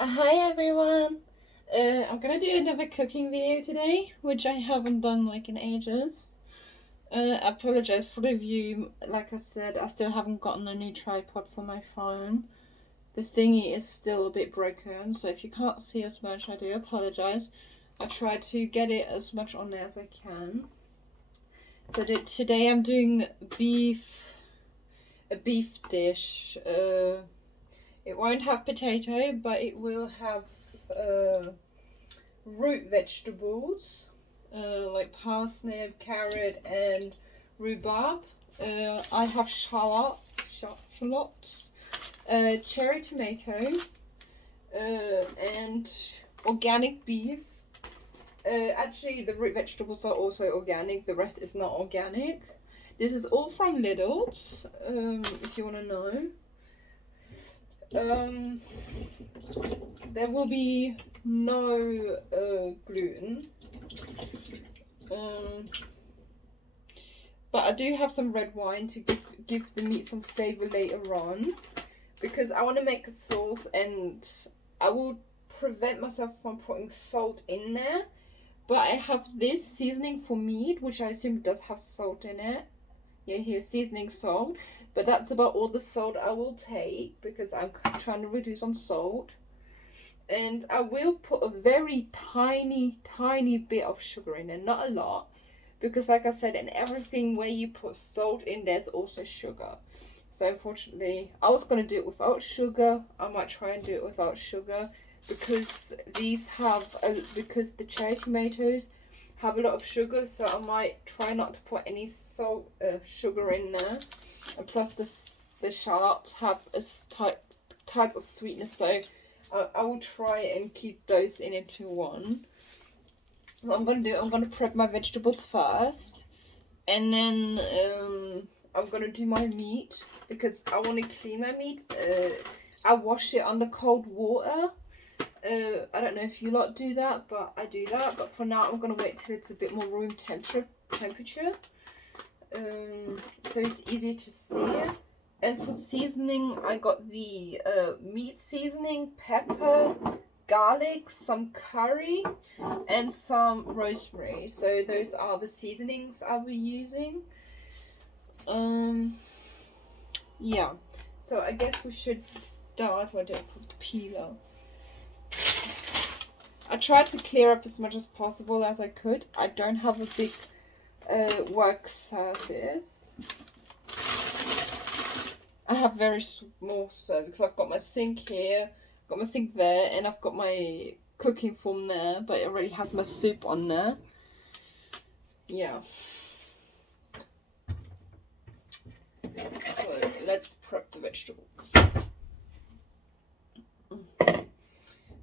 Hi everyone! I'm gonna do another cooking video today, which I haven't done like in ages. I apologize for the view. Like I said, I still haven't gotten a new tripod for my phone. The thingy is still a bit broken, so if you can't see as much, I do apologize. I try to get it as much on there as I can. So today I'm doing a beef dish. It won't have potato, but it will have root vegetables like parsnip, carrot, and rhubarb. I have shallots, cherry tomato, and organic beef. Actually, the root vegetables are also organic. The rest is not organic. This is all from Lidl's, if you want to know. There will be no gluten. But I do have some red wine to give the meat some flavor later on, because I want to make a sauce and I will prevent myself from putting salt in there. But I have this seasoning for meat, which I assume does have salt in it. Yeah, here's seasoning salt. But that's about all the salt I will take, because I'm trying to reduce on salt. And I will put a very tiny bit of sugar in there, not a lot. Because like I said, in everything where you put salt in, there's also sugar. So unfortunately, I was going to do it without sugar. I might try and do it without sugar. Because because the cherry tomatoes have a lot of sugar, so I might try not to put any sugar in there. And plus the shallots have a type of sweetness, so I will try and keep those into one. What I'm going to do, I'm going to prep my vegetables first, and then I'm going to do my meat, because I want to clean my meat. I wash it under cold water. I don't know if you lot do that, but I do that. But for now, I'm going to wait till it's a bit more room temperature. So it's easier to see. And for seasoning, I got the meat seasoning, pepper, garlic, some curry, and some rosemary. So those are the seasonings I'll be using. Yeah. So I guess we should start. Why don't I put the peeler? I tried to clear up as much as possible as I could. I don't have a big work surface. I have very small surface. I've got my sink here, got my sink there, and I've got my cooking form there, but it already has my soup on there. Yeah. So let's prep the vegetables.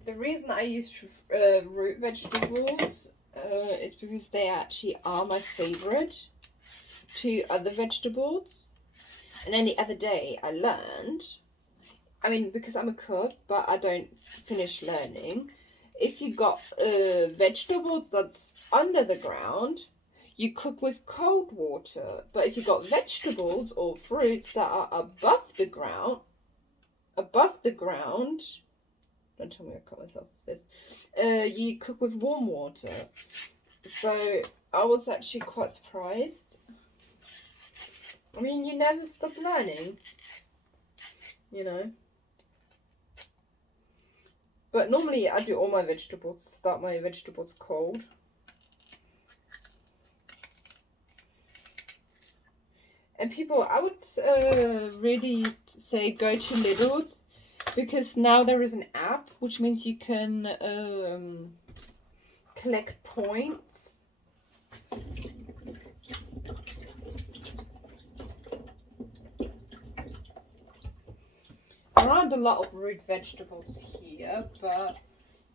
The reason I use root vegetables is because they actually are my favorite to other vegetables. And then the other day I learned, I mean, because I'm a cook, but I don't finish learning. If you got vegetables that's under the ground, you cook with cold water. But if you got vegetables or fruits that are above the ground, don't tell me I cut myself with this. You cook with warm water. So I was actually quite surprised. I mean, you never stop learning, you know. But normally I do all my vegetables, start my vegetables cold. And people, I would really say go to Lidl's, because now there is an app, which means you can collect points. There aren't a lot of root vegetables here, but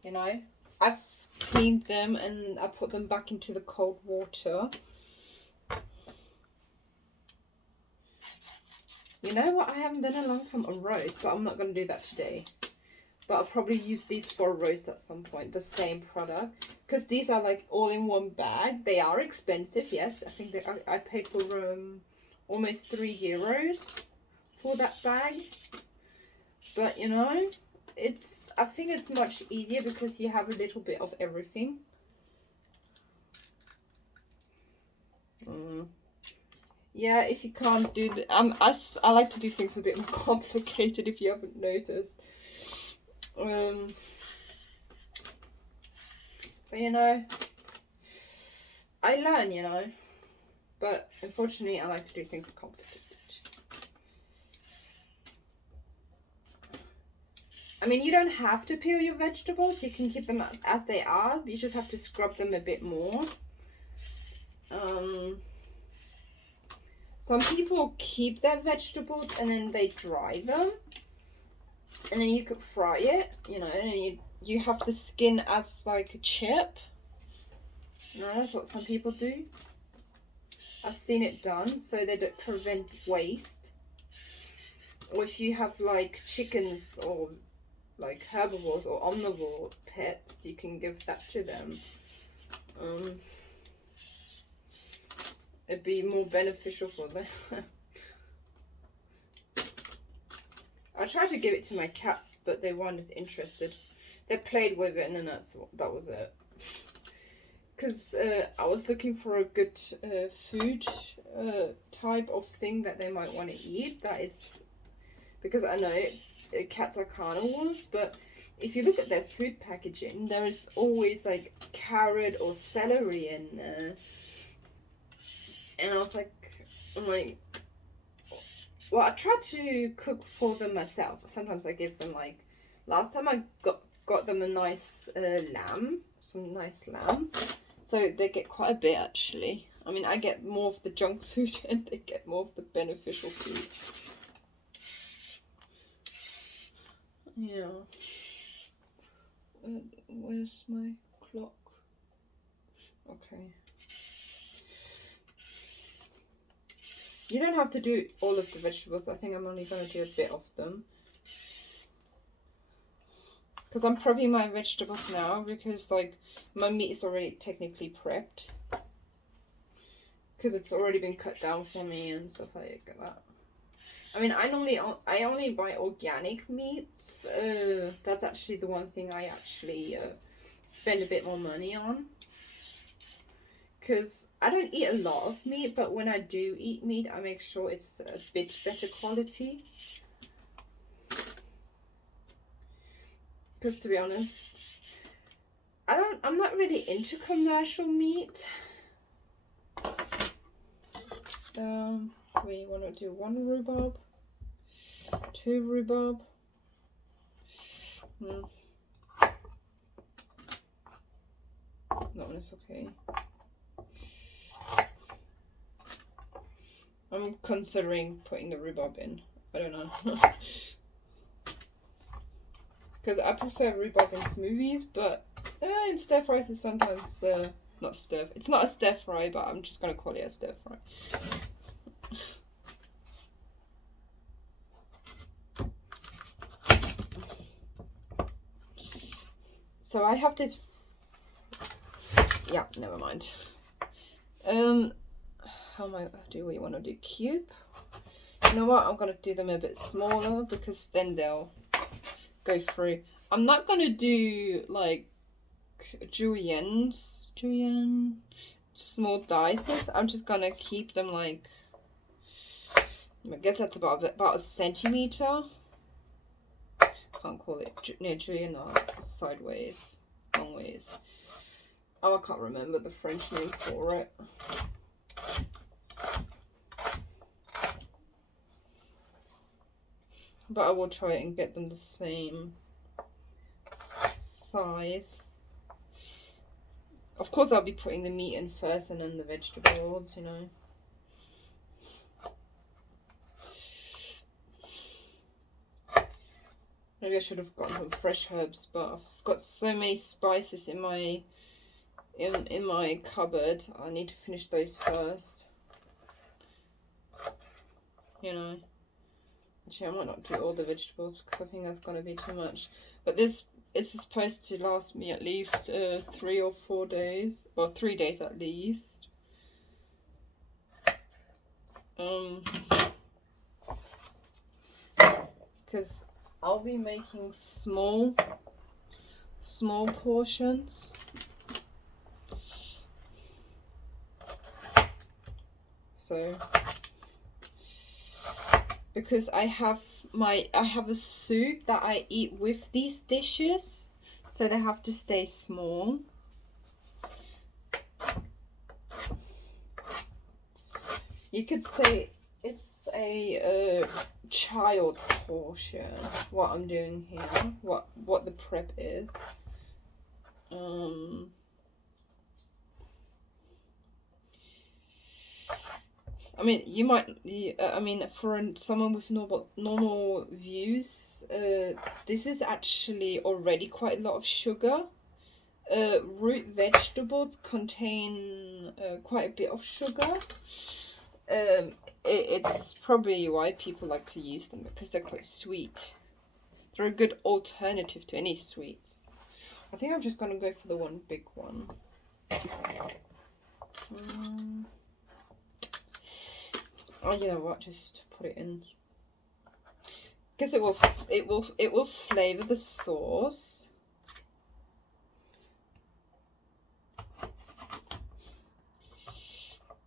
you know, I've cleaned them and I put them back into the cold water. You know what I haven't done in a long time? A roast, but I'm not going to do that today. But I'll probably use these for a roast at some point, the same product. Because these are like all in one bag. They are expensive, yes. I think I paid for almost €3 for that bag. But you know, I think it's much easier because you have a little bit of everything. Yeah, if you can't do the, I like to do things a bit more complicated if you haven't noticed. But you know, I learn, you know. But unfortunately, I like to do things complicated. I mean, you don't have to peel your vegetables. You can keep them as they are. You just have to scrub them a bit more. Some people keep their vegetables and then they dry them. And then you could fry it, you know, and you have the skin as like a chip. You know, that's what some people do. I've seen it done so they don't prevent waste. Or if you have like chickens or like herbivores or omnivore pets, you can give that to them. It'd be more beneficial for them. I tried to give it to my cats, but they weren't as interested. They played with it and then that was it. Because I was looking for a good food type of thing that they might want to eat. That is, because I know cats are carnivores, but if you look at their food packaging, there is always like carrot or celery in there. And I was like, well, I try to cook for them myself. Sometimes I give them like, last time I got them a nice lamb, some nice lamb. So they get quite a bit actually. I mean, I get more of the junk food and they get more of the beneficial food. Yeah. Where's my clock? Okay. You don't have to do all of the vegetables. I think I'm only going to do a bit of them. Because I'm prepping my vegetables now because like my meat is already technically prepped. Because it's already been cut down for me and stuff like that. I mean, I only buy organic meats. That's actually the one thing I actually spend a bit more money on. Because I don't eat a lot of meat, but when I do eat meat, I make sure it's a bit better quality. Because to be honest, I'm not really into commercial meat. We want to do 1 rhubarb, 2 rhubarb. That one is okay. I'm considering putting the rhubarb in. I don't know. Because I prefer rhubarb in smoothies, but in stir fries is sometimes not stir. It's not a stir fry, but I'm just gonna call it a stir fry. So I have this. Yeah, never mind. Do we want to do cube? You know what? I'm gonna do them a bit smaller because then they'll go through. I'm not gonna do like julienne small dices. I'm just gonna keep them like, I guess that's about a centimeter. Can't call it near julienne or sideways, long ways. Oh, I can't remember the French name for it. But I will try and get them the same size. Of course, I'll be putting the meat in first and then the vegetables, you know. Maybe I should have gotten some fresh herbs, but I've got so many spices in my cupboard. I need to finish those first. You know. Actually, I might not do all the vegetables because I think that's going to be too much. But this is supposed to last me at least 3 or 4 days. Or 3 days at least. Because I'll be making small small portions. So because I have a soup that I eat with these dishes, so they have to stay small. You could say it's a child portion, what I'm doing here, what the prep is. I mean, you might. I mean, for someone with normal views, this is actually already quite a lot of sugar. Root vegetables contain quite a bit of sugar. It's probably why people like to use them, because they're quite sweet. They're a good alternative to any sweets. I think I'm just gonna go for the one big one. Oh, you know what? Just put it in. Because it will flavor the sauce.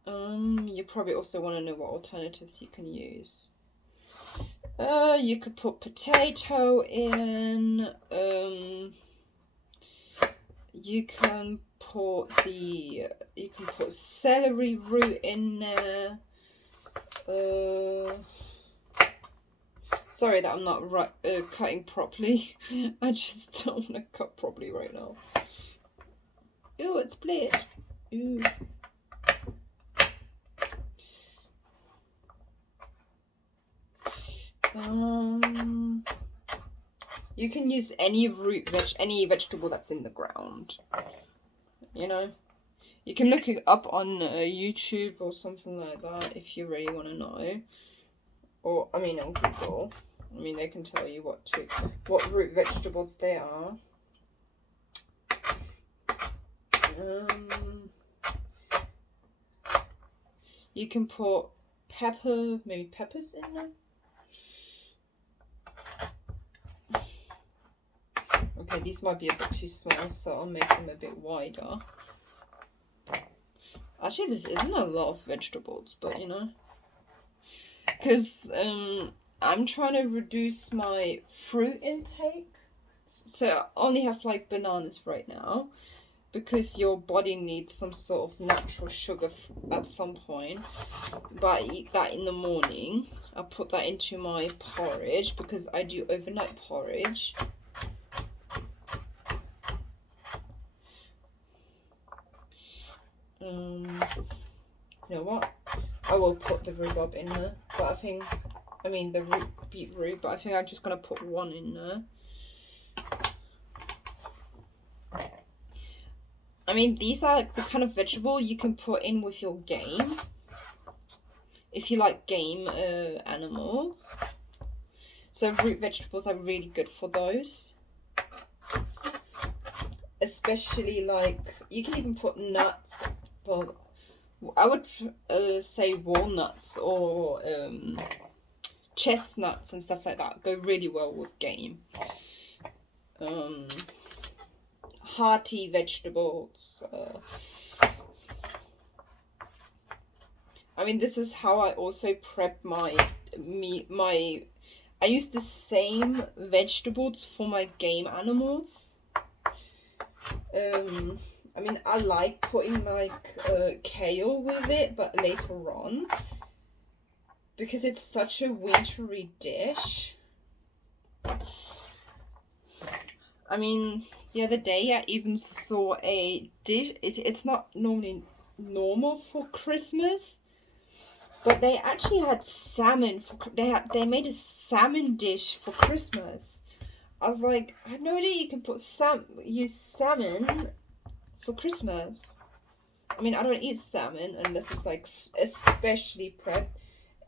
You probably also want to know what alternatives you can use. You could put potato in. You can put celery root in there. Sorry that I'm not cutting properly. I just don't want to cut properly right now. Ooh, it's split. Ooh. You can use any any vegetable that's in the ground. You know, you can look it up on YouTube or something like that if you really want to know. Or I mean on Google. I mean they can tell you what root vegetables they are. You can put maybe peppers in there. Okay, these might be a bit too small, so I'll make them a bit wider. Actually, this isn't a lot of vegetables, but you know. Because I'm trying to reduce my fruit intake. So I only have like bananas right now. Because your body needs some sort of natural sugar at some point. But I eat that in the morning. I put that into my porridge because I do overnight porridge. You know what? I will put the rhubarb in there, but the beetroot, but I think I'm just gonna put one in there. I mean, these are the kind of vegetable you can put in with your game. If you like game animals. So root vegetables are really good for those. Especially like, you can even put nuts. Well, I would say walnuts or chestnuts and stuff like that go really well with game. Hearty vegetables. I mean, this is how I also prep my I use the same vegetables for my game animals. I mean, I like putting like kale with it, but later on, because it's such a wintry dish. I mean, the other day I even saw a dish. It's not normally normal for Christmas, but they actually had salmon they made a salmon dish for Christmas. I was like, I had no idea you can use salmon for Christmas. I mean, I don't eat salmon unless it's like especially prepped,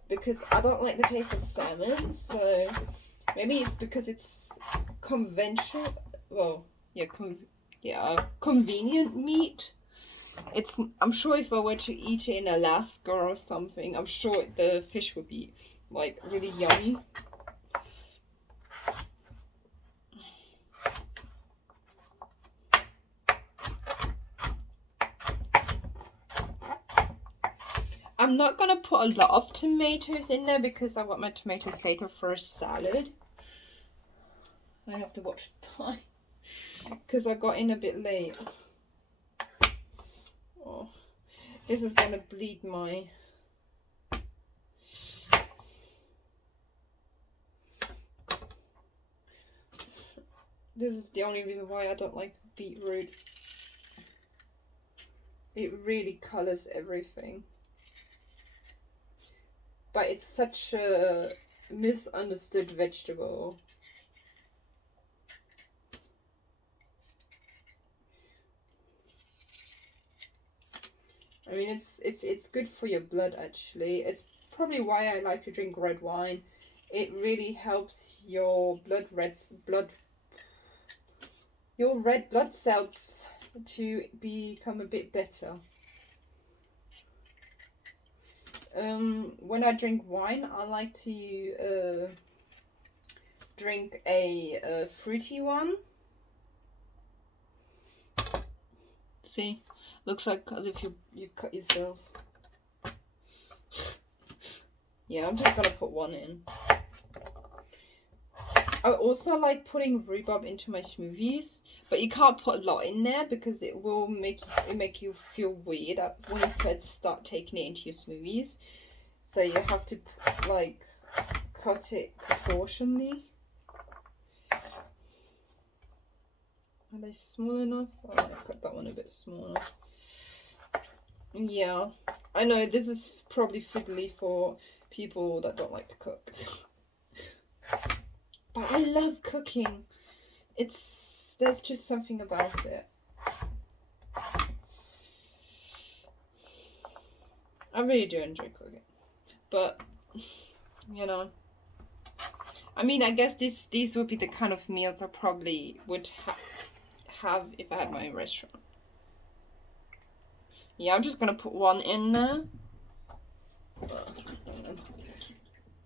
because I don't like the taste of salmon. So maybe it's because it's conventional. Well, yeah, convenient meat. I'm sure if I were to eat it in Alaska or something, I'm sure the fish would be like really yummy. I'm not gonna put a lot of tomatoes in there because I want my tomatoes later for a salad. I have to watch the time because I got in a bit late. Oh, this is gonna bleed my... This is the only reason why I don't like beetroot. It really colours everything. But it's such a misunderstood vegetable. I mean, it's good for your blood, actually. It's probably why I like to drink red wine. It really helps your your red blood cells to become a bit better. When I drink wine, I like to drink a fruity one. See, looks like as if you cut yourself. Yeah, I'm just gonna put one in. I also like putting rhubarb into my smoothies, but you can't put a lot in there because it will make you feel weird when you first start taking it into your smoothies. So you have to like cut it proportionally. Are they small enough? Oh, I cut that one a bit smaller. Yeah, I know this is probably fiddly for people that don't like to cook. But I love cooking. There's just something about it. I really do enjoy cooking. But, you know, I mean, I guess these would be the kind of meals I probably would have if I had my own restaurant. Yeah, I'm just gonna put one in there.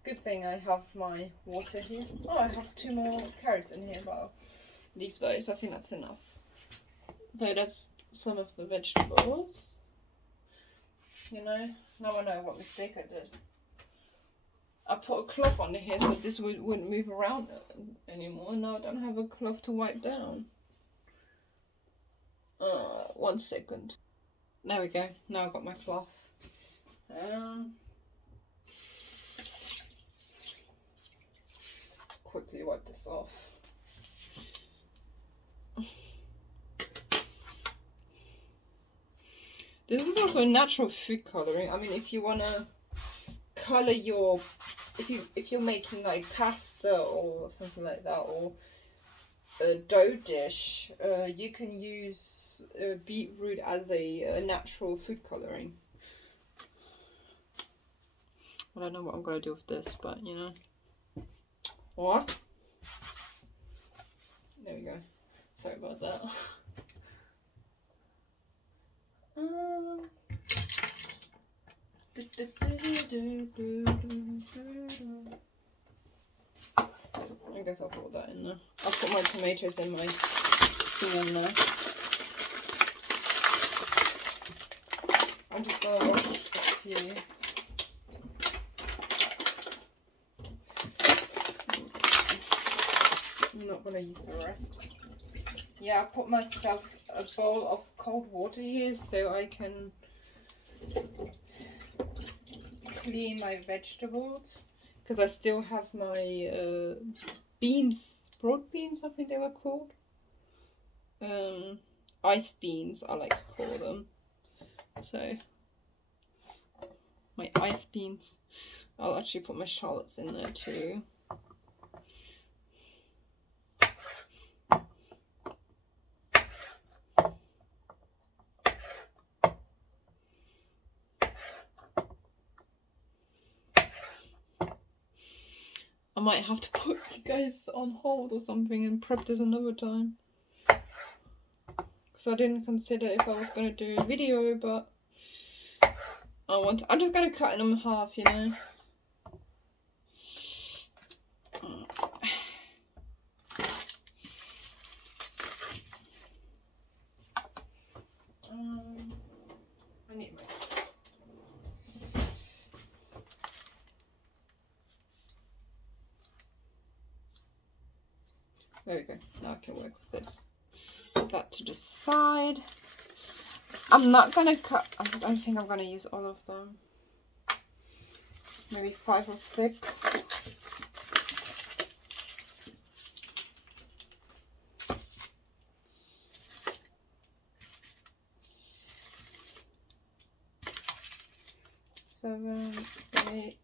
Good thing I have my water here. Oh, I have 2 more carrots in here, but I'll leave those. I think that's enough. So that's some of the vegetables. You know, now I know what mistake I did. I put a cloth under here so this wouldn't move around anymore. Now I don't have a cloth to wipe down. 1 second. There we go. Now I've got my cloth. Quickly wipe this off. This is also a natural food coloring. I mean, if you wanna color your, if you're making like pasta or something like that, or a dough dish, you can use beetroot as a natural food coloring. I don't know what I'm gonna do with this, but you know. What? There we go. Sorry about that. I guess I'll put that in there. I'll put my tomatoes in my thing in there. I'm just gonna wash a few. I'm not gonna use the rest. Yeah, I put myself a bowl of cold water here so I can clean my vegetables, because I still have my beans, broad beans I think they were called. Ice beans I like to call them. So my ice beans. I'll actually put my shallots in there too. I might have to put you guys on hold or something and prep this another time. Because I didn't consider if I was going to do a video, but I'm just going to cut them in half, you know. I need my... There we go. Now I can work with this. Put that to the side. I'm not gonna cut. I don't think I'm gonna use all of them. Maybe 5 or 6. Seven, 8.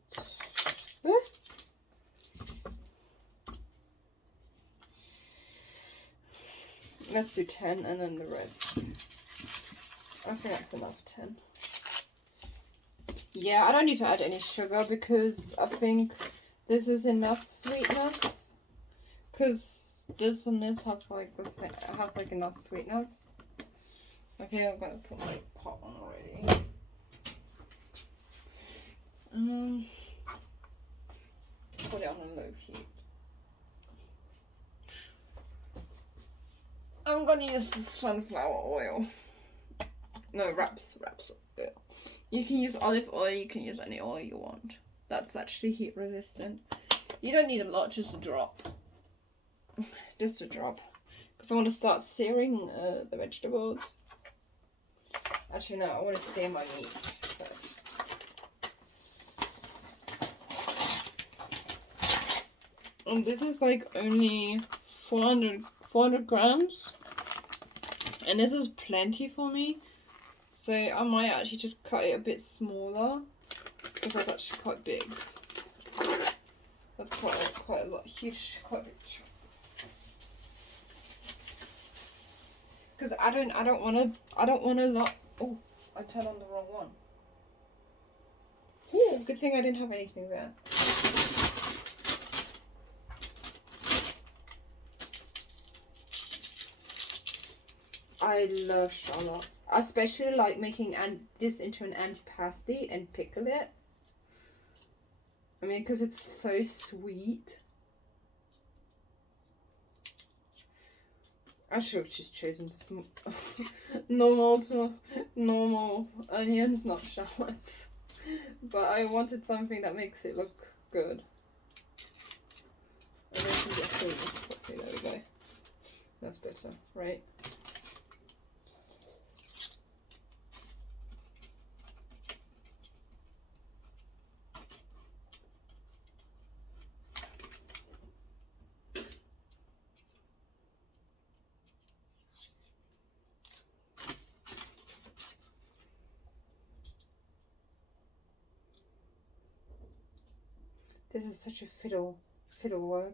Let's do 10 and then the rest. I think that's enough, 10. Yeah, I don't need to add any sugar because I think this is enough sweetness. Because this and this has like the same, has like enough sweetness. I think I'm gonna put my pot on already. Put it on a low heat. I'm gonna use the sunflower oil. No, raps oil. You can use olive oil, you can use any oil you want. That's actually heat resistant. You don't need a lot, just a drop. Just a drop. Because I want to start searing the vegetables. Actually, no, I want to sear my meat first. And this is like only 400 grams. And this is plenty for me. So I might actually just cut it a bit smaller. Because that's actually quite big. That's quite a lot. Huge, quite big chunks. Because I don't want a lot. Oh, I turned on the wrong one. Oh, good thing I didn't have anything there. I love shallots. I especially like making this into an antipasti and pickle it. I mean, because it's so sweet. I should have just chosen some normal onions, not shallots. But I wanted something that makes it look good. And then can just clean this properly. There we go. That's better, right? This is such a fiddle work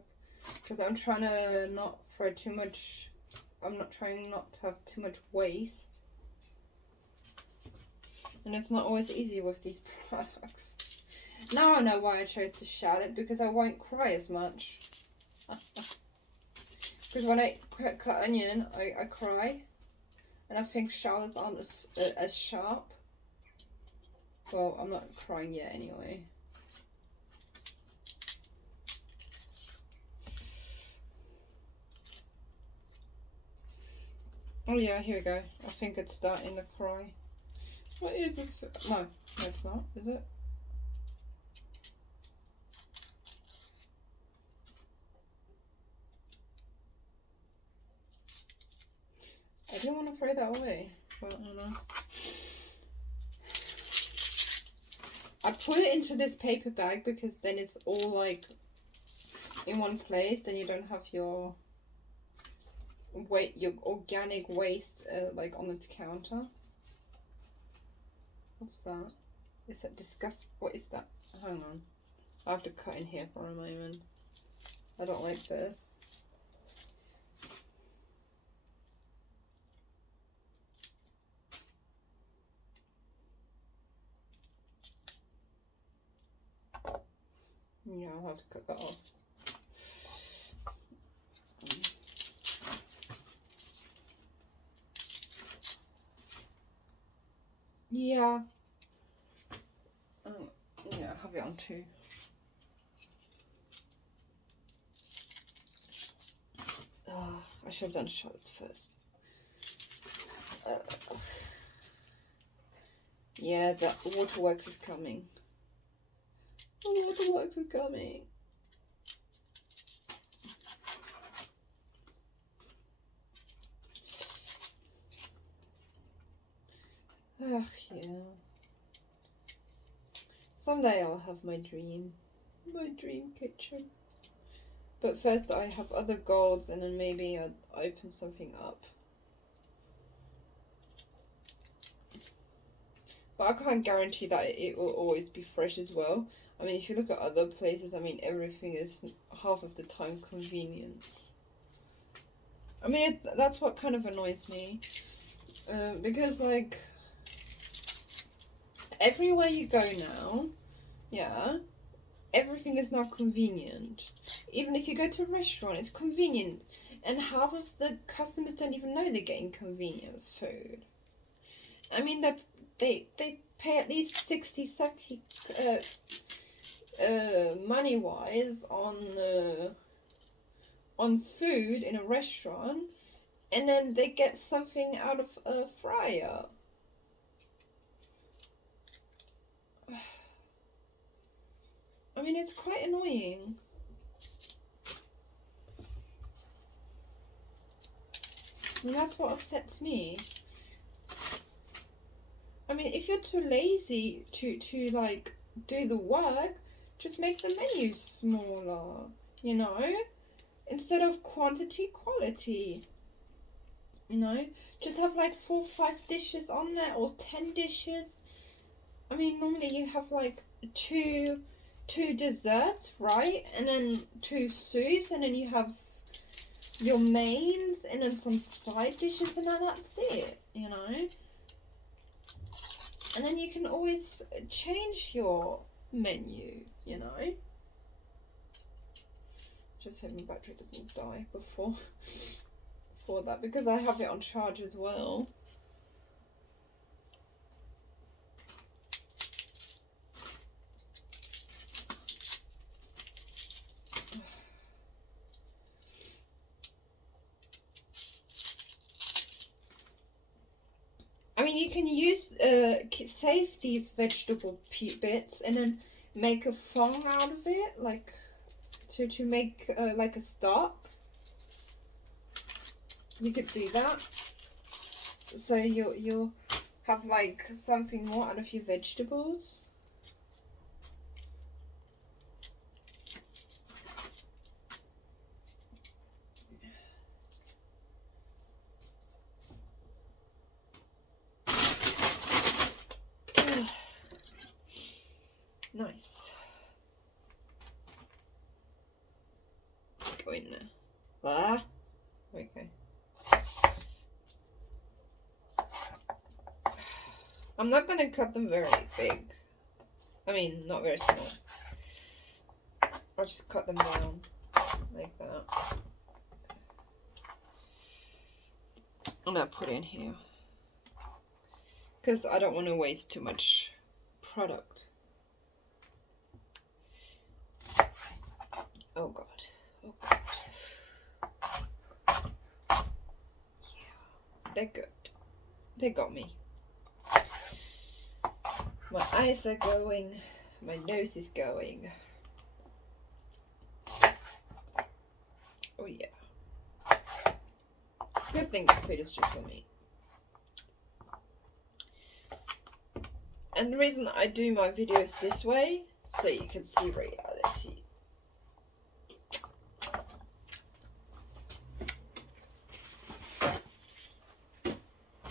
because I'm trying to not throw too much. I'm not trying not to have too much waste, and it's not always easy with these products. Now I know why I chose to shallot, because I won't cry as much. Because when I cut onion, I cry, and I think shallots aren't as sharp. Well, I'm not crying yet anyway. Oh yeah, here we go. I think it's starting to cry. What is this? No, it's not, is it? I didn't want to throw that away, but I don't know. I put it into this paper bag because then it's all like in one place. Then you don't have your organic waste like on the counter. What's that? Is that disgust? What is that? Hang on, I have to cut in here for a moment. I don't like this. Yeah, I'll have to cut that off. Yeah. Yeah, I'll have it on too. I should have done shallots first. Yeah, the waterworks is coming. The waterworks is coming. Ugh, yeah. Someday I'll have my dream kitchen. But first I have other goals, and then maybe I'd open something up. But I can't guarantee that it will always be fresh as well. I mean, if you look at other places, I mean, everything is half of the time convenient. I mean, that's what kind of annoys me. Because, like, everywhere you go now, yeah, everything is now convenient. Even if you go to a restaurant, it's convenient. And half of the customers don't even know they're getting convenient food. I mean, they pay at least 60, 70 money-wise on food in a restaurant, and then they get something out of a fryer. I mean, it's quite annoying. And that's what upsets me. I mean, if you're too lazy to like do the work, just make the menu smaller, you know? Instead of quantity, quality. You know? Just have like 4 or 5 dishes on there, or 10 dishes. I mean, normally you have like two desserts, right? And then 2 soups, and then you have your mains, and then some side dishes, and then that's it, you know? And then you can always change your menu, you know? Just hope my battery doesn't die before that, because I have it on charge as well. I mean, you can use save these vegetable bits and then make a fong out of it, like to make like a stock. You could do that. So you'll have like something more out of your vegetables. Nice. Go in there. Ah, okay. I'm not gonna cut them very big. I mean, not very small. I'll just cut them down like that. I'm gonna put it in here because I don't want to waste too much product. Oh god. Oh god. Yeah. They're good. They got me. My eyes are going. My nose is going. Oh yeah. Good thing this food is just for me. And the reason I do my videos this way, so you can see reality.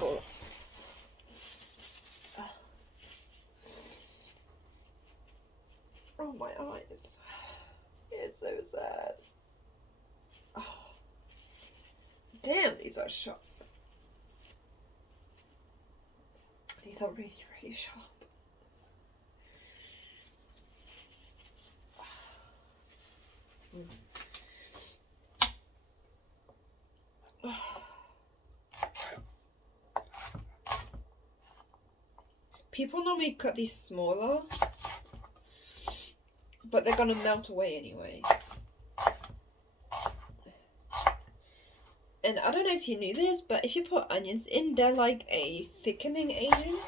Oh. Oh, my eyes. It's so sad. Oh. Damn, these are sharp. These are really, really sharp. People normally cut these smaller, but they're gonna melt away anyway. And I don't know if you knew this, but if you put onions in, they're like a thickening agent.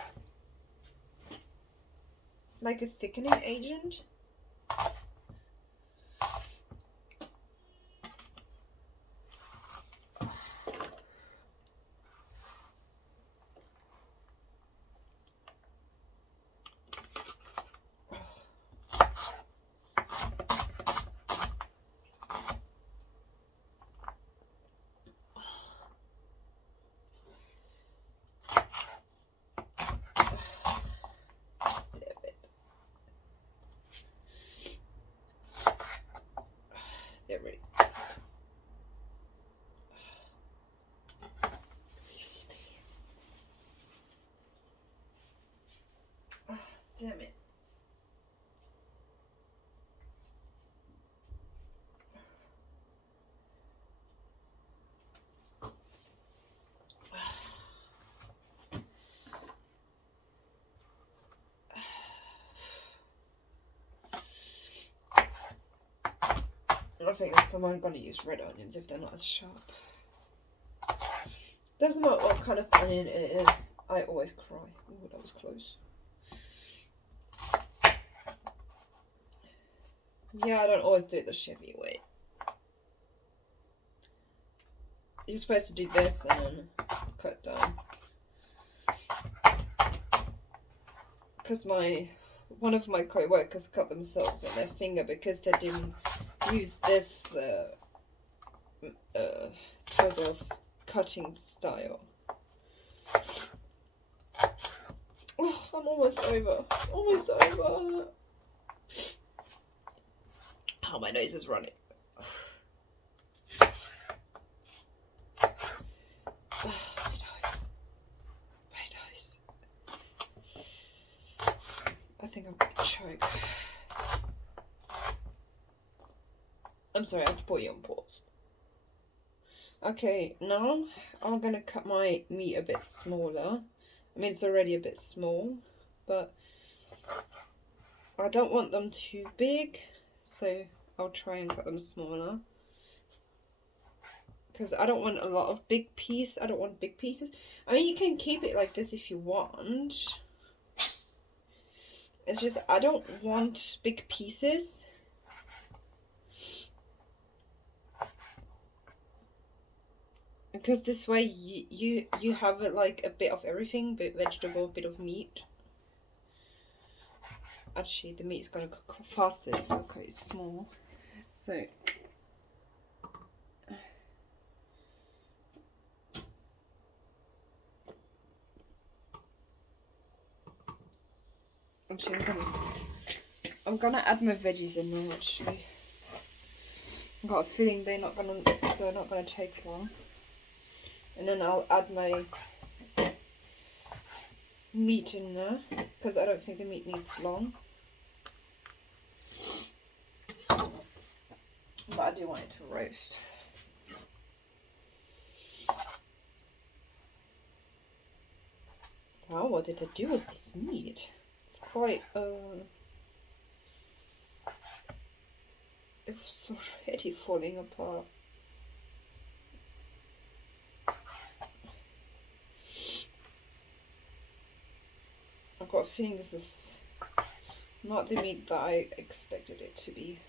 Like a thickening agent. Damn it. I think I'm going to use red onions if they're not as sharp. Doesn't matter what kind of onion it is, I always cry. Ooh, that was close. Yeah, I don't always do it the Chevy way. You're supposed to do this and then cut down. Because one of my co-workers cut themselves on their finger because they didn't use this type of cutting style. Oh, I'm almost over. Almost over. Oh, my nose is running. I think I'm gonna choke. I'm sorry, I have to put you on pause. Okay, now I'm gonna cut my meat a bit smaller. I mean, it's already a bit small, but I don't want them too big, so I'll try and cut them smaller. Because I don't want a lot of big pieces. I don't want big pieces. I mean, you can keep it like this if you want. It's just, I don't want big pieces. Because this way you have like a bit of everything, bit vegetable, bit of meat. Actually, the meat's gonna cook faster if I cut it small. So actually, I'm gonna add my veggies in now. Actually, I've got a feeling they're not gonna take long. And then I'll add my meat in there because I don't think the meat needs long. But I do want it to roast. Wow, what did I do with this meat? It's quite it's already falling apart. I've got a feeling this is not the meat that I expected it to be.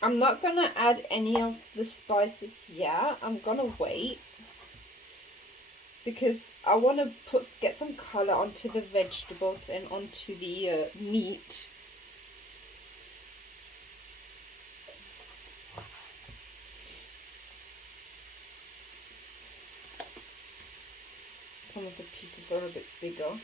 I'm not gonna add any of the spices yet. I'm gonna wait because I want to get some color onto the vegetables and onto the meat. Some of the pieces are a bit bigger.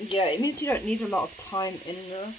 Yeah, it means you don't need a lot of time in there.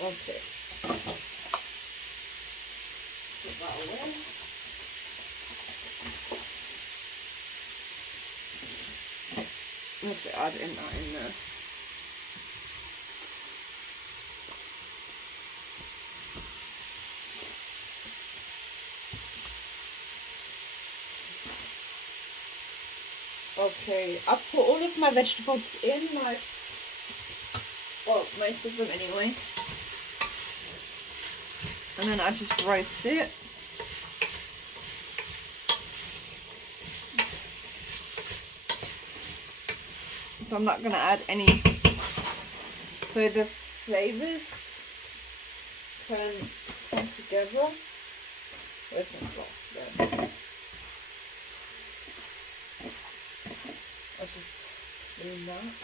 Okay. Put garlic. Let's add that in there. Okay, I've put all of my vegetables in, like, well, most of them anyway. And then I just roast it. So I'm not going to add any, so the flavours can come together. Where's my sauce? There. I'll just clean that.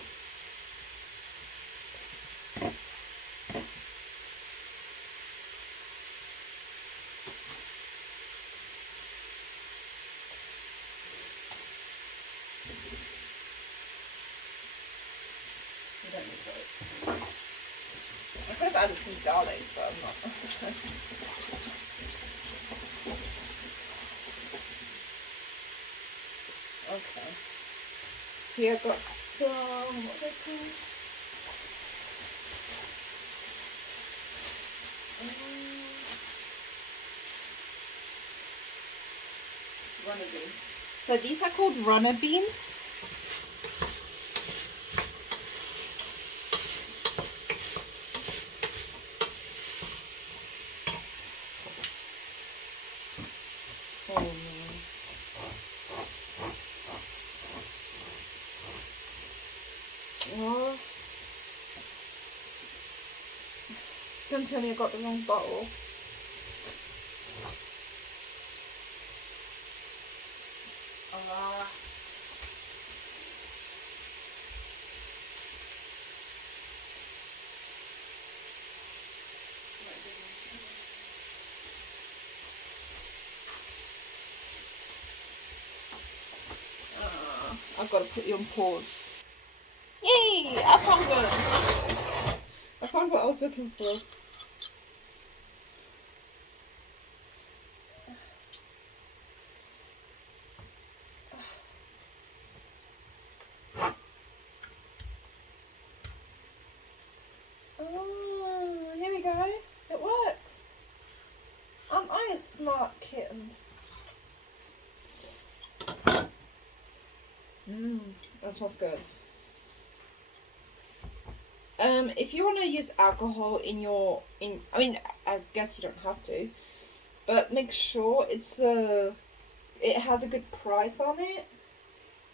I don't need those. I could have added some garlic, but I'm not. Okay. Here I've got some, what are they called? Runner beans. So these are called runner beans. Oh no. Oh. Don't tell me I got the wrong bottle. I've got to put you on pause. Yay! I found it! I found what I was looking for. Oh, here we go. It works. Aren't I a smart kitten? That smells good. If you want to use alcohol I mean, I guess you don't have to, but make sure it has a good price on it.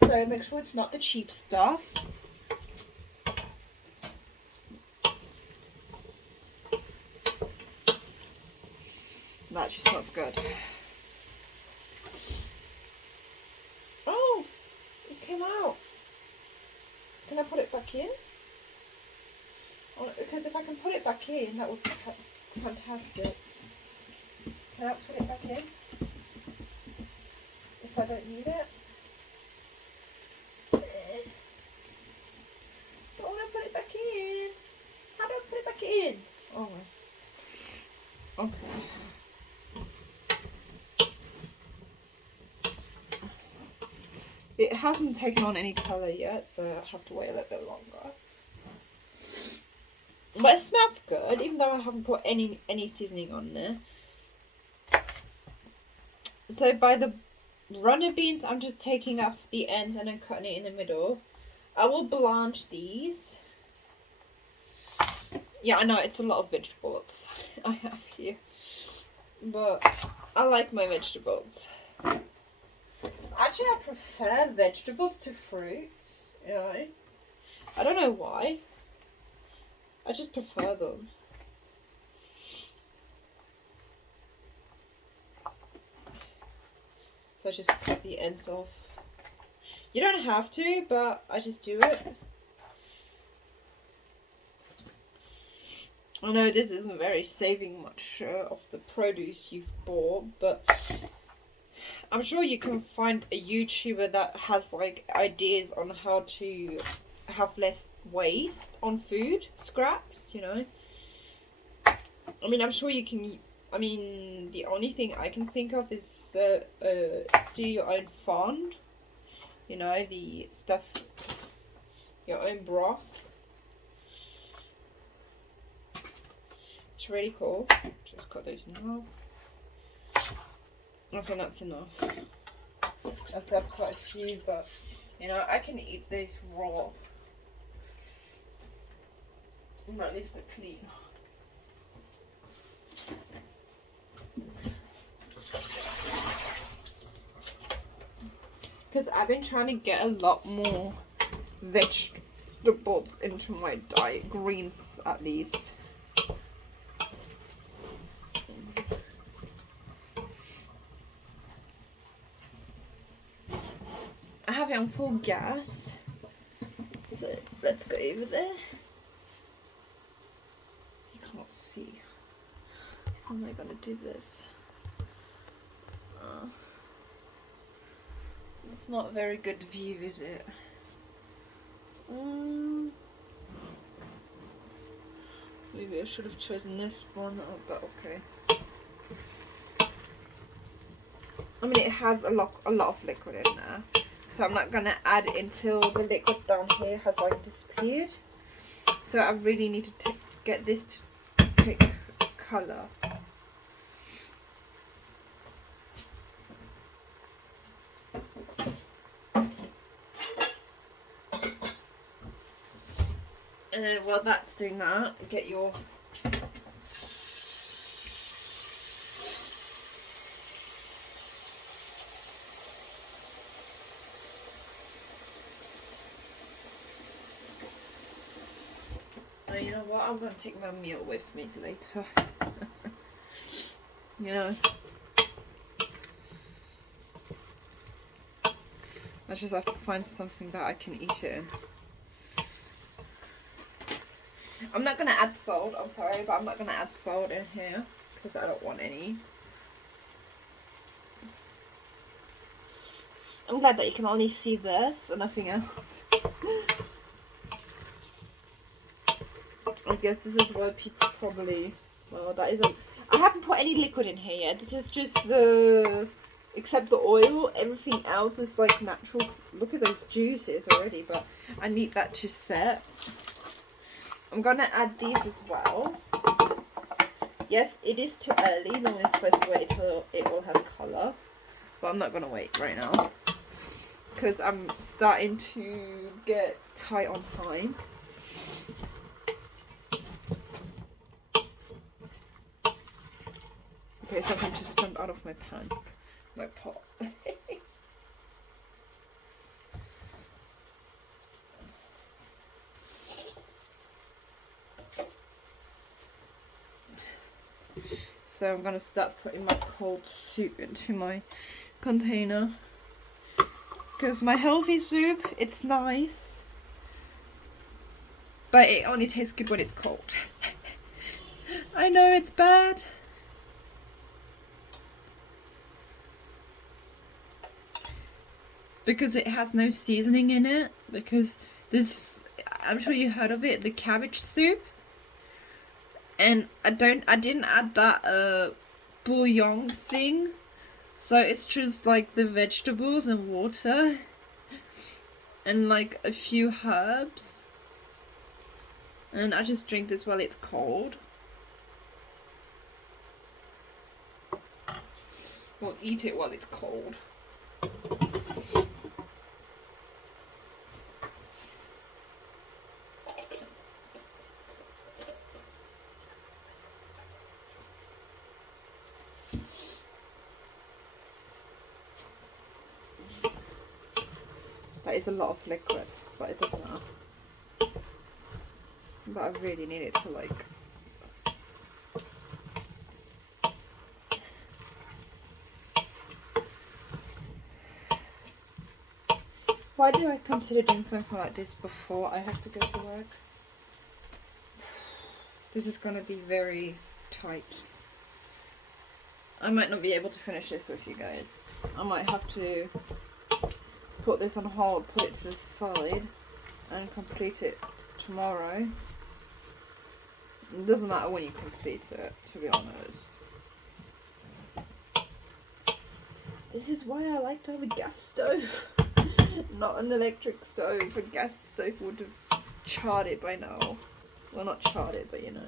So make sure it's not the cheap stuff. That just smells good. Oh, it came out. Can I put it back in? Because if I can put it back in, that would be fantastic. Can I put it back in? If I don't need it? I want to put it back in. How do I put it back in? Oh my. Okay. It hasn't taken on any colour yet, so I have to wait a little bit longer. But it smells good, even though I haven't put any seasoning on there. So by the runner beans, I'm just taking off the ends and then cutting it in the middle. I will blanch these. Yeah, I know, it's a lot of vegetables I have here. But I like my vegetables. Actually, I prefer vegetables to fruits, you know. I don't know why. I just prefer them. So I just cut the ends off. You don't have to, but I just do it. I know this isn't very saving much of the produce you've bought, but I'm sure you can find a YouTuber that has like ideas on how to have less waste on food scraps, you know. I mean, I'm sure you can I mean, the only thing I can think of is do your own fond. You know, the stuff, your own broth. It's really cool. Just cut those in half. I think that's enough. I still have quite a few, but you know, I can eat these raw. Or at least they're clean. Because I've been trying to get a lot more vegetables into my diet, greens at least. I have it on full gas, so let's go over there. You can't see. How am I gonna do this? It's not a very good view, is it? Maybe I should have chosen this one, but okay. I mean, it has a lot of liquid in there, so I'm not gonna add it until the liquid down here has like disappeared. So I really need to get this to take colour. And then while that's doing that, get your you know what, I'm going to take my meal with me later. You know, I just have to find something that I can eat it in. I'm not going to add salt, I'm sorry, but I'm not going to add salt in here because I don't want any. I'm glad that you can only see this and nothing else. I guess this is why people probably, well, that isn't, I haven't put any liquid in here yet. This is just the, except the oil, everything else is like natural. Look at those juices already, but I need that to set. I'm gonna add these as well. Yes, it is too early. Normally I'm supposed to wait until it will have colour, but I'm not gonna wait right now because I'm starting to get tight on time. Okay, something just jumped out of my pan, my pot. So I'm gonna start putting my cold soup into my container. Because my healthy soup, it's nice, but it only tastes good when it's cold. I know it's bad. Because it has no seasoning in it. Because this, I'm sure you heard of it, the cabbage soup. And I didn't add that bouillon thing. So it's just like the vegetables and water. And like a few herbs. And I just drink this while it's cold. Well, eat it while it's cold. That is a lot of liquid, but it doesn't matter. But I really need it to like... Why do I consider doing something like this before I have to go to work? This is gonna be very tight. I might not be able to finish this with you guys. I might have to put this on hold, put it to the side, and complete it tomorrow. It doesn't matter when you complete it, to be honest. This is why I like to have a gas stove. Not an electric stove. A gas stove would have charred it by now. Well, not charred it, but you know.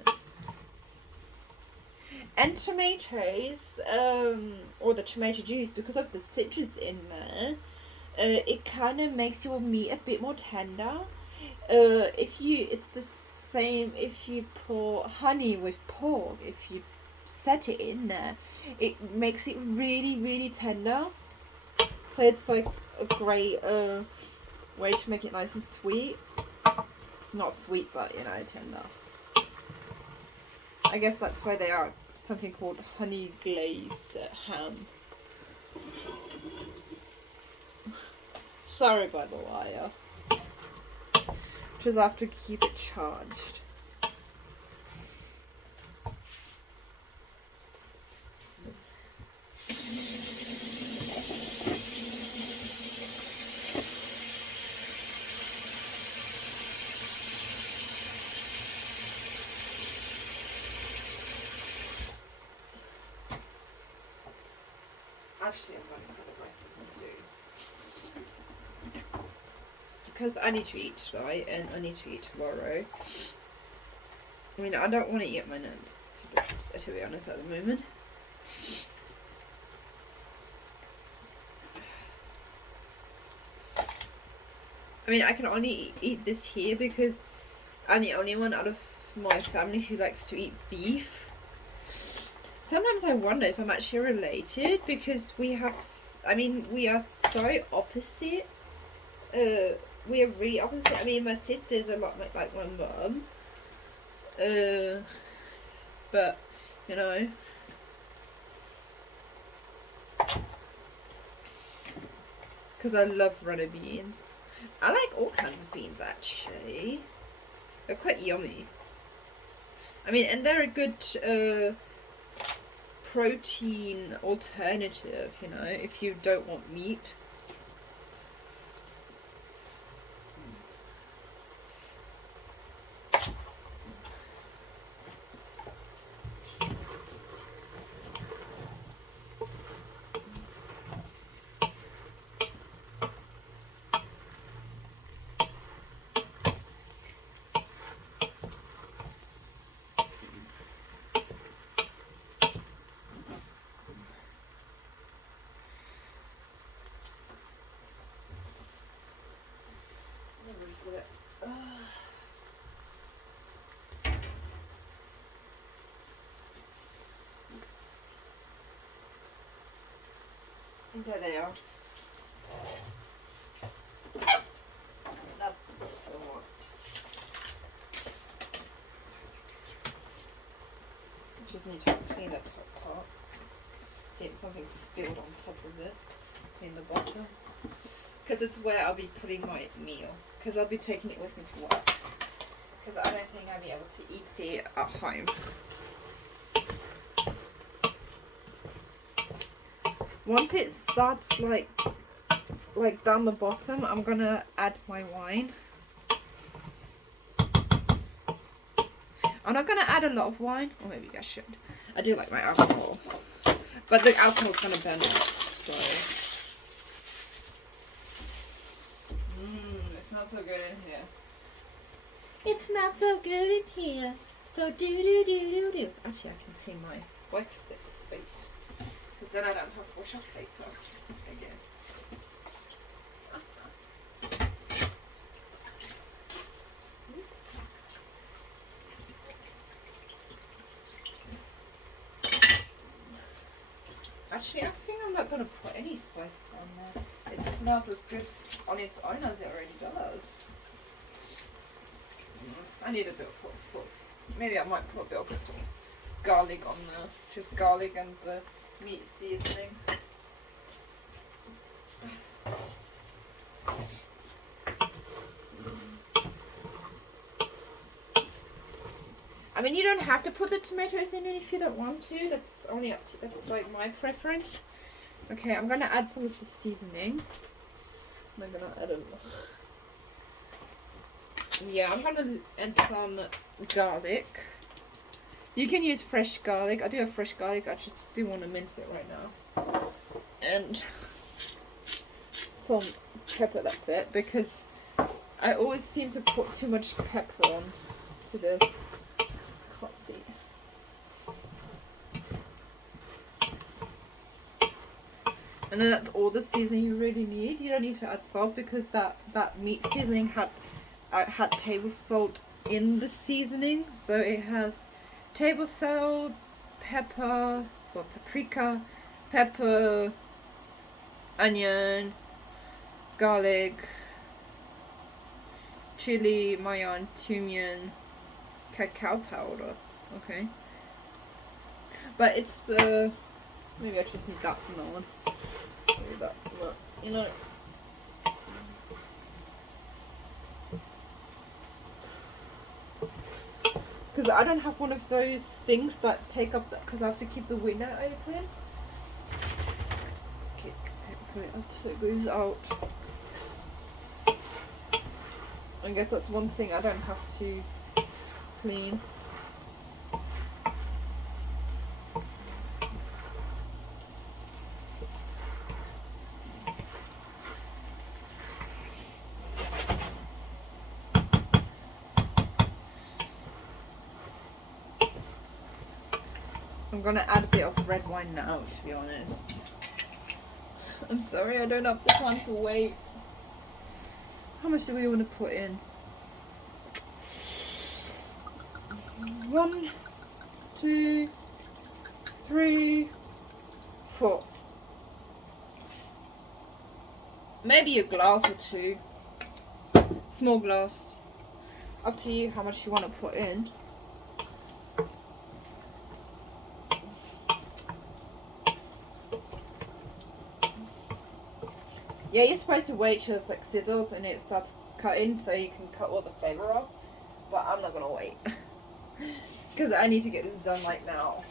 And tomatoes, or the tomato juice, because of the citrus in there, it kind of makes your meat a bit more tender. It's the same if you pour honey with pork. If you set it in there, it makes it really, really tender. So it's like a great way to make it nice and sweet. Not sweet, but you know, tender. I guess that's why they are something called honey glazed ham. Sorry by the wire. Just have to keep it charged. Actually, I'm going to put the rest of them too. Because I need to eat tonight and I need to eat tomorrow. I mean, I don't want to eat my nuts, to be honest, at the moment. I mean, I can only eat this here because I'm the only one out of my family who likes to eat beef. Sometimes I wonder if I'm actually related because we are so opposite. We are really opposite. I mean, my sister's a lot like my mum. But, you know. Because I love runner beans. I like all kinds of beans, actually. They're quite yummy. I mean, and they're a good protein alternative, you know, if you don't want meat. There they are. That's so much. Just need to clean that top part. See, something spilled on top of it in the bottom. Because it's where I'll be putting my meal. Because I'll be taking it with me to work. Because I don't think I'll be able to eat it at home. Once it starts like down the bottom, I'm gonna add my wine. I'm not gonna add a lot of wine, or maybe I should. I do like my alcohol, but the alcohol's gonna burn it, so. It smells so good in here. It smells so good in here. So do do do do do. Actually, I can clean my wax stick space. Because then I don't have to wash up later again. Actually, I think I'm not going to put any spices on there. It smells as good on its own as it already does. I need a bit of maybe I might put a bit of garlic on there. Just garlic and the meat seasoning. I mean, you don't have to put the tomatoes in it if you don't want to. That's only up to you. That's like my preference. Okay, I'm gonna add some of the seasoning. I'm gonna add I'm gonna add some garlic. You can use fresh garlic. I do have fresh garlic. I just do want to mince it right now. and some pepper. That's it, because I always seem to put too much pepper on to this. I can't see. And then that's all the seasoning you really need. You don't need to add salt because that meat seasoning had table salt in the seasoning. So it has table salt, pepper, or paprika, pepper, onion, garlic, chili, mayan, cumin, cacao powder. Okay. But it's maybe I just need that from now on. Maybe that, but, you know. Because I don't have one of those things that take up that, because I have to keep the window open. Okay, put it up so it goes out. I guess that's one thing I don't have to clean. I'm gonna add a bit of red wine now, to be honest. I'm sorry, I don't have the time to wait. How much do we want to put in? 1, 2, 3, 4. Maybe a glass or two. Small glass. Up to you how much you want to put in. Yeah, you're supposed to wait till it's like sizzled and it starts cutting so you can cut all the flavour off. But I'm not gonna wait. Because I need to get this done like now.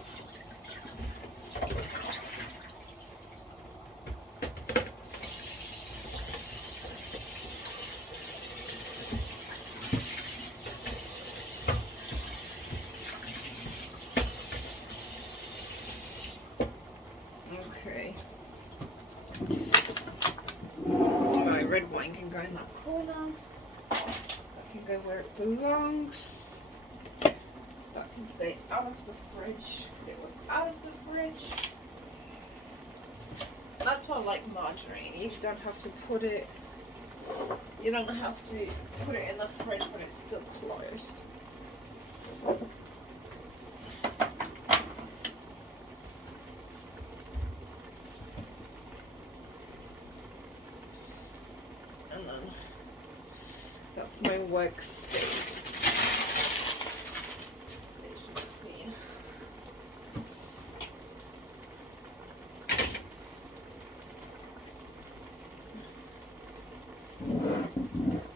Okay. My red wine can go in that corner. That can go where it belongs. That can stay out of the fridge because it was out of the fridge. That's why I like margarine. You don't have to put it. You don't have to put it in the fridge when it's still closed. And then that's my workspace.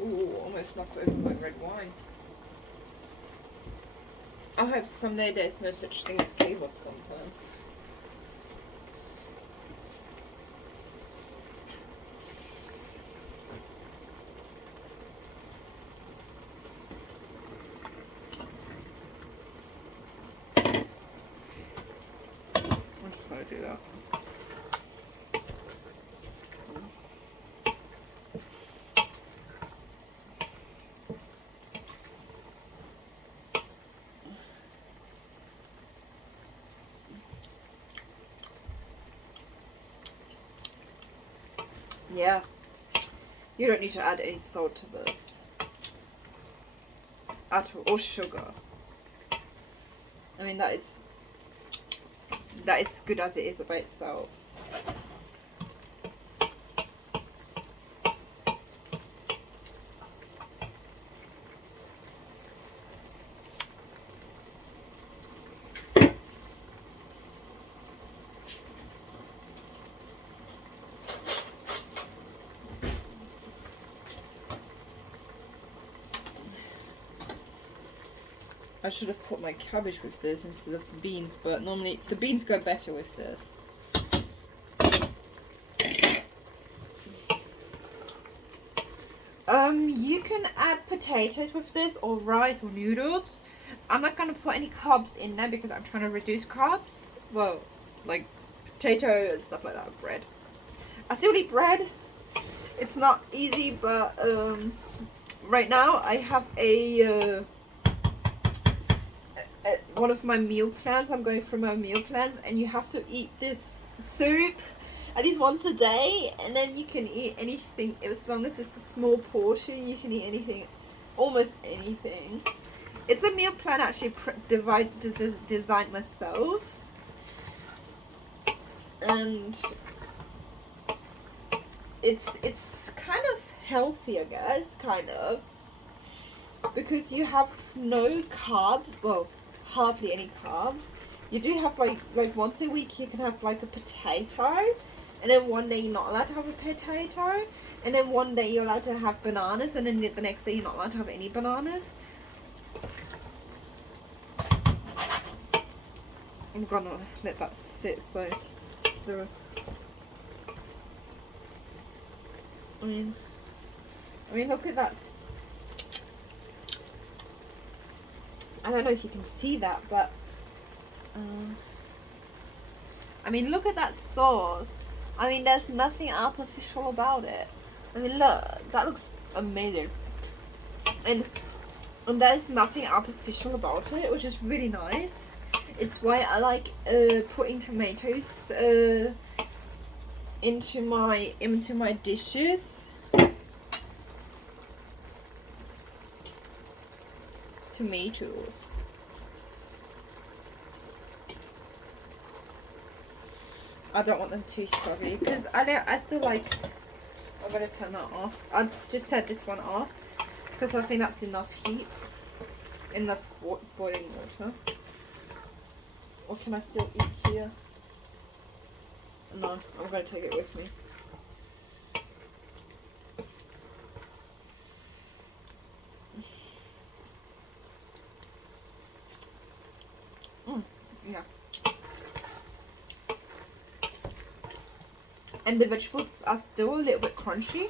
Ooh, almost knocked over my red wine. I hope someday there's no such thing as keyboards sometimes. I'm just gonna do that. Yeah, you don't need to add any salt to this at all, or sugar. I mean, that is good as it is by itself. I should have put my cabbage with this instead of the beans, but normally the beans go better with this. You can add potatoes with this, or rice or noodles. I'm not going to put any carbs in there because I'm trying to reduce carbs. Well, like potato and stuff like that, bread. I still eat bread. It's not easy, but right now I have one of my meal plans. I'm going through my meal plans, and you have to eat this soup at least once a day, and then you can eat anything as long as it's a small portion. You can eat anything, almost anything. It's a meal plan actually designed myself, and it's kind of healthy, I guess, kind of, because you have no carbs. Well, hardly any carbs. You do have like once a week you can have like a potato, and then one day you're not allowed to have a potato, and then one day you're allowed to have bananas, and then the next day you're not allowed to have any bananas. I'm gonna let that sit so the I mean look at that. I don't know if you can see that, but I mean, look at that sauce. I mean, there's nothing artificial about it. I mean, look, that looks amazing, and there's nothing artificial about it, which is really nice. It's why I like putting tomatoes into my dishes. Tomatoes. I don't want them too soggy because I still like. I'm gonna turn that off. I'll just turn this one off because I think that's enough heat, enough boiling water. Or can I still eat here? No, I'm going to take it with me. Yeah. And the vegetables are still a little bit crunchy.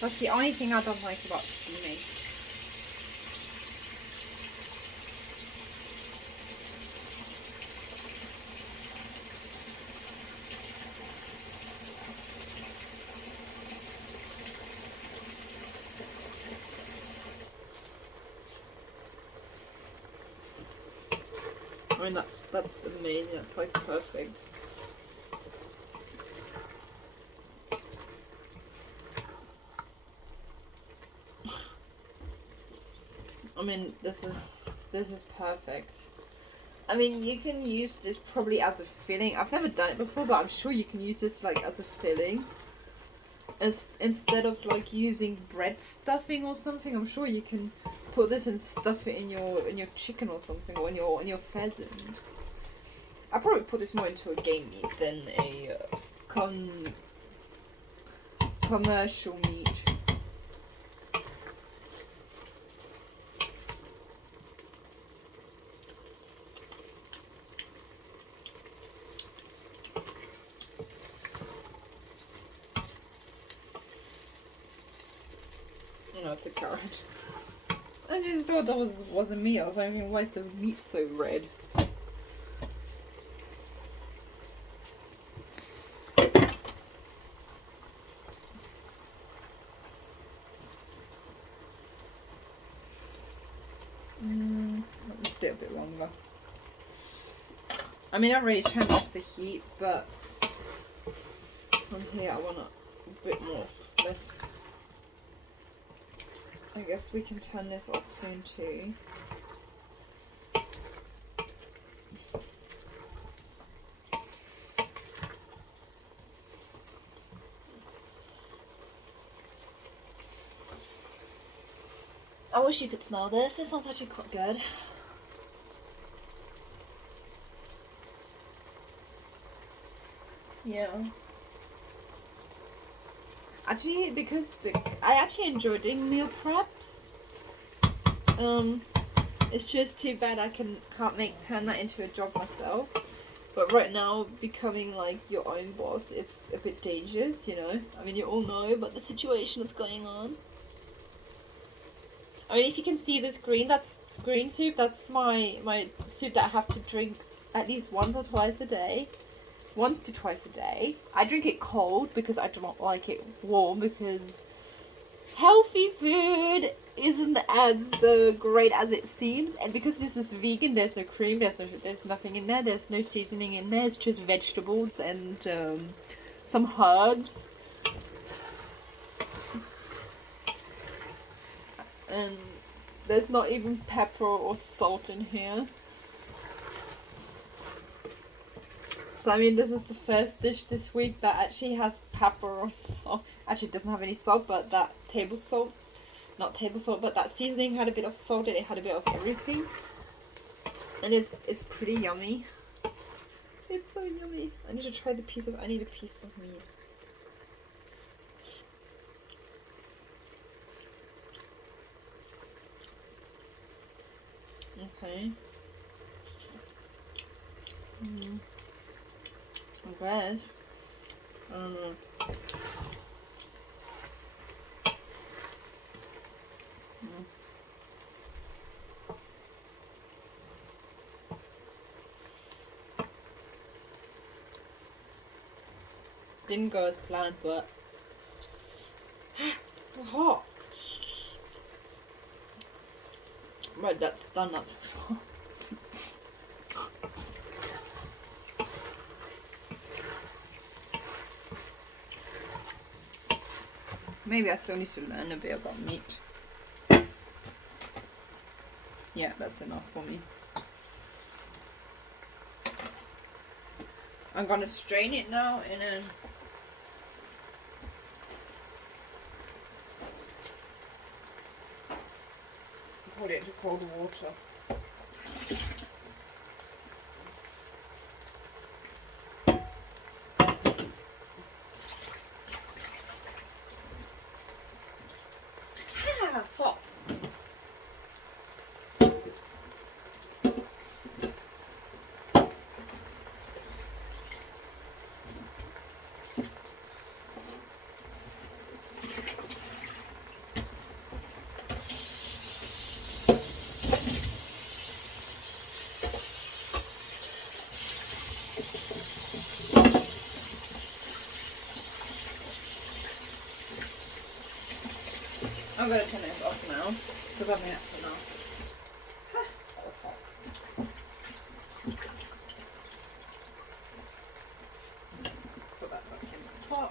That's the only thing I don't like about steaming. I mean, that's amazing. That's like perfect. I mean, this is perfect. I mean, you can use this probably as a filling. I've never done it before, but I'm sure you can use this like as a filling. Instead of like using bread stuffing or something, I'm sure you can put this and stuff it in your chicken or something, or in your pheasant. I probably put this more into a game meat than a commercial meat. No, it's a carrot. I just thought that wasn't meat. I was wondering, why is the meat so red? Let's do it a bit longer. I mean, I already turned off the heat, but from here I want a bit more, less. I guess we can turn this off soon too. I wish you could smell this. It smells actually quite good. Yeah. Actually, because I actually enjoy doing meal preps. It's just too bad I can't turn that into a job myself. But right now, becoming like your own boss, it's a bit dangerous, you know. I mean, you all know about the situation that's going on. I mean, if you can see this green, that's green soup. That's my soup that I have to drink at least once or twice a day. Once to twice a day. I drink it cold because I do not like it warm, because healthy food isn't as great as it seems, and because this is vegan, there's no cream, there's nothing in there, there's no seasoning in there, it's just vegetables and some herbs, and there's not even pepper or salt in here. So I mean, this is the first dish this week that actually has pepper or salt. Actually, it doesn't have any salt, but that table salt, not table salt, but that seasoning had a bit of salt and it had a bit of everything. And it's pretty yummy. It's so yummy. I need to try the piece of, I need a piece of meat. Okay. I guess. I don't know. Didn't go as planned, but hot. Right, that's done. That's for sure. Maybe I still need to learn a bit about meat. Yeah, that's enough for me. I'm gonna strain it now and then put it into cold water. Yeah, hot. I'm gonna turn this off now because I've had enough. That was hot. Put that back in the pot.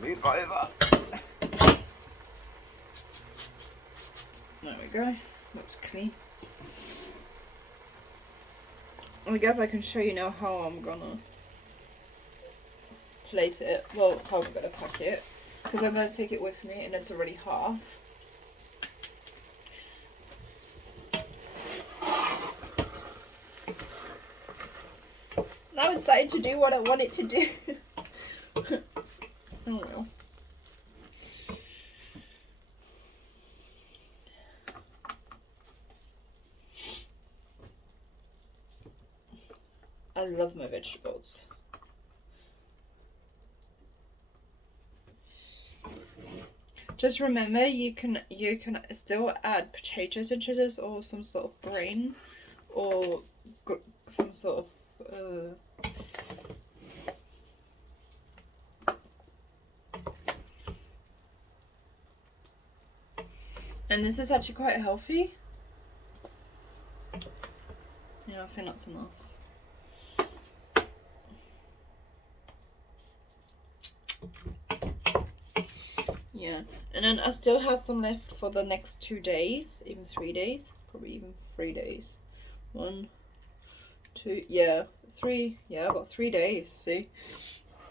Move over. There we go. That's clean. I guess I can show you now how I'm gonna plate it. Well, how I'm gonna pack it. Because I'm gonna take it with me and it's already half. Now it's starting to do what I want it to do. Oh well. I love my vegetables. Just remember, you can still add potatoes into this, or some sort of grain, or some sort of and this is actually quite healthy. Yeah, I think that's enough. Yeah, and then I still have some left for the next 2 days, even 3 days, probably even 3 days. 1, 2, yeah, 3, yeah, about 3 days, see?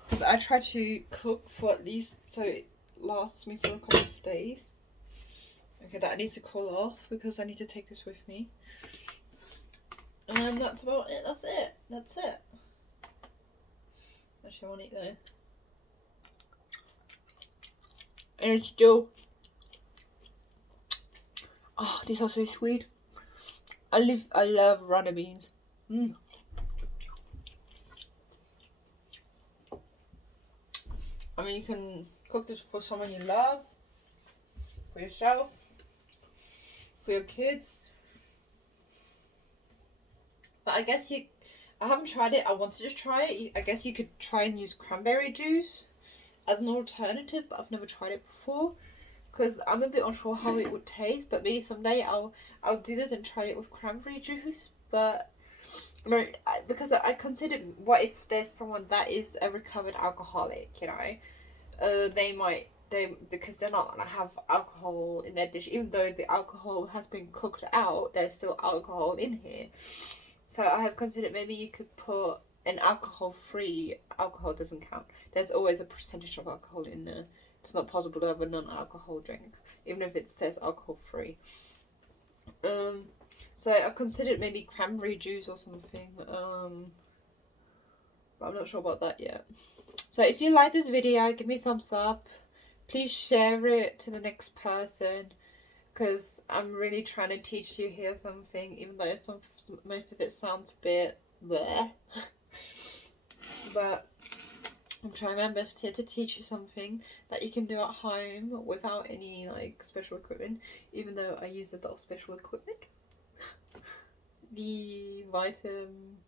Because I try to cook for at least, so it lasts me for a couple of days. Okay, that needs to cool off because I need to take this with me. And that's about it, that's it. Actually, I want to eat though. and it's still, oh, these are so sweet. I love runner beans. I mean, you can cook this for someone you love, for yourself, for your kids. But I guess I haven't tried it. I wanted to try it. I guess you could try and use cranberry juice as an alternative, but I've never tried it before because I'm a bit unsure how it would taste. But maybe someday I'll do this and try it with cranberry juice. But no, because I considered, what if there's someone that is a recovered alcoholic, you know, because they're not gonna have alcohol in their dish, even though the alcohol has been cooked out, there's still alcohol in here. So I have considered maybe you could put an alcohol-free. Alcohol doesn't count. There's always a percentage of alcohol in there. It's not possible to have a non-alcohol drink, even if it says alcohol-free. So I considered maybe cranberry juice or something. But I'm not sure about that yet. So if you like this video, give me a thumbs up. Please share it to the next person, because I'm really trying to teach you here something, even though most of it sounds a bit bleh. But I'm trying my best here to teach you something that you can do at home without any like special equipment, even though I use a lot of special equipment. The Vitam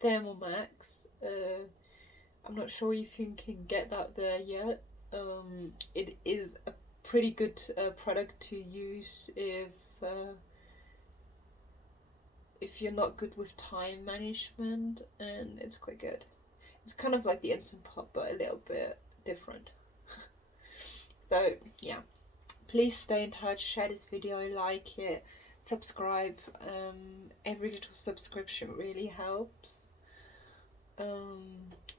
Thermal Max, I'm not sure if you can get that there yet. It is a pretty good product to use if you're not good with time management, and it's quite good. It's kind of like the Instant Pot, but a little bit different. So yeah, please stay in touch, share this video, like it, subscribe. Every little subscription really helps.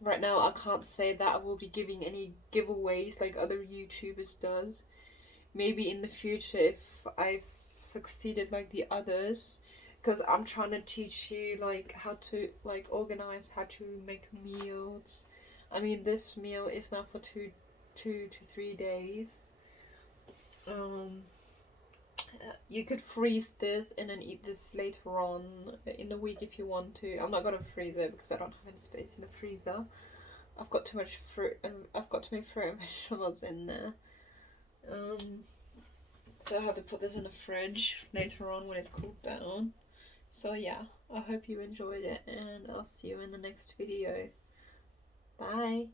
Right now I can't say that I will be giving any giveaways like other YouTubers does. Maybe in the future if I've succeeded like the others, because I'm trying to teach you like how to like organize, how to make meals. I mean, this meal is now for 2 to 3 days. You could freeze this and then eat this later on in the week if you want to. I'm not gonna freeze it because I don't have any space in the freezer. I've got too much fruit, and I've got too many fruit and vegetables in there. So I have to put this in the fridge later on when it's cooled down. So yeah, I hope you enjoyed it, and I'll see you in the next video. Bye.